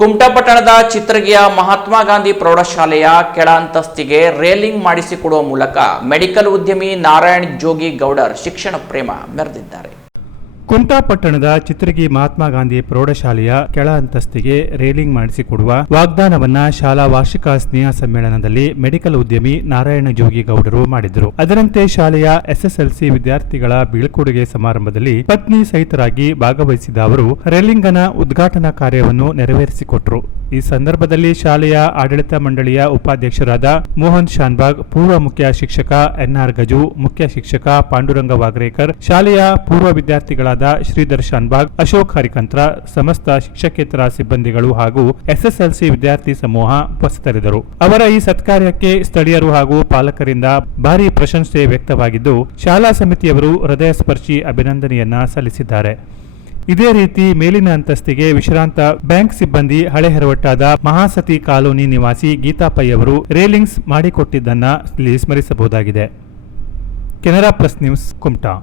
ಕುಮಟಾ ಪಟ್ಟಣದ ಚಿತ್ರಗಿಯ ಮಹಾತ್ಮ ಗಾಂಧಿ ಪ್ರೌಢಶಾಲೆಯ ಕೆಳ ಅಂತಸ್ತಿಗೆ ರೇಲಿಂಗ್ ಮಾಡಿಸಿಕೊಡುವ ಮೂಲಕ ಮೆಡಿಕಲ್ ಉದ್ಯಮಿ ನಾರಾಯಣ್ ಜೋಗಿ ಗೌಡರ್ ಶಿಕ್ಷಣ ಪ್ರೇಮ ಮೆರೆದಿದ್ದಾರೆ. ಕುಮಟಾ ಪಟ್ಟಣದ ಚಿತ್ರಗಿ ಮಹಾತ್ಮ ಗಾಂಧಿ ಪ್ರೌಢಶಾಲೆಯ ಕೆಳ ಅಂತಸ್ತಿಗೆ ರೇಲಿಂಗ್ ಮಾಡಿಸಿಕೊಡುವ ವಾಗ್ದಾನವನ್ನ ಶಾಲಾ ವಾರ್ಷಿಕ ಸ್ನೇಹ ಸಮ್ಮೇಳನದಲ್ಲಿ ಮೆಡಿಕಲ್ ಉದ್ಯಮಿ ನಾರಾಯಣ ಜೋಗಿಗೌಡರು ಮಾಡಿದರು ಅದರಂತೆ ಶಾಲೆಯ ಎಸ್ಎಸ್ಎಲ್ಸಿ ವಿದ್ಯಾರ್ಥಿಗಳ ಬೀಳ್ಕೊಡುಗೆ ಸಮಾರಂಭದಲ್ಲಿ ಪತ್ನಿ ಸಹಿತರಾಗಿ ಭಾಗವಹಿಸಿದ ಅವರು, ರೇಲಿಂಗನ ಉದ್ಘಾಟನಾ ಕಾರ್ಯವನ್ನು ನೆರವೇರಿಸಿಕೊಟ್ರು. ಈ ಸಂದರ್ಭದಲ್ಲಿ ಶಾಲೆಯ ಆಡಳಿತ ಮಂಡಳಿಯ ಉಪಾಧ್ಯಕ್ಷರಾದ ಮೋಹನ್ ಶಾನ್ಬಾಗ್, ಪೂರ್ವ ಮುಖ್ಯ ಶಿಕ್ಷಕ ಎನ್ಆರ್ ಗಜು, ಮುಖ್ಯ ಶಿಕ್ಷಕ ಪಾಂಡುರಂಗ ವಾಗ್ರೇಕರ್, ಶಾಲೆಯ ಪೂರ್ವ ವಿದ್ಯಾರ್ಥಿಗಳಾದ ಶ್ರೀಧರ್ ಶಾನ್ಬಾಗ್, ಅಶೋಕ್ ಹರಿಕಂತ್ರ, ಸಮಸ್ತ ಶಿಕ್ಷಕೇತರ ಸಿಬ್ಬಂದಿಗಳು ಹಾಗೂ ಎಸ್ಎಸ್ಎಲ್ಸಿ ವಿದ್ಯಾರ್ಥಿ ಸಮೂಹ ಉಪಸ್ಥಿತರಿದ್ದರು. ಅವರ ಈ ಸತ್ಕಾರ್ಯಕ್ಕೆ ಸ್ಥಳೀಯರು ಹಾಗೂ ಪಾಲಕರಿಂದ ಭಾರಿ ಪ್ರಶಂಸೆ ವ್ಯಕ್ತವಾಗಿದ್ದು, ಶಾಲಾ ಸಮಿತಿಯವರು ಹೃದಯ ಸ್ಪರ್ಶಿ ಅಭಿನಂದನೆಯನ್ನ ಸಲ್ಲಿಸಿದ್ದಾರೆ. ಇದೇ ರೀತಿ ಮೇಲಿನ ಅಂತಸ್ತಿಗೆ ವಿಶ್ರಾಂತ ಬ್ಯಾಂಕ್ ಸಿಬ್ಬಂದಿ ಹಳೆ ಹೆರವಟ್ಟಾದ ಮಹಾಸತಿ ಕಾಲೋನಿ ನಿವಾಸಿ ಗೀತಾಪೈ ಅವರು ರೇಲಿಂಗ್ಸ್ ಮಾಡಿಕೊಟ್ಟಿದ್ದನ್ನು ಇಲ್ಲಿ ಸ್ಮರಿಸಬಹುದಾಗಿದೆ. Canara press news Kumta.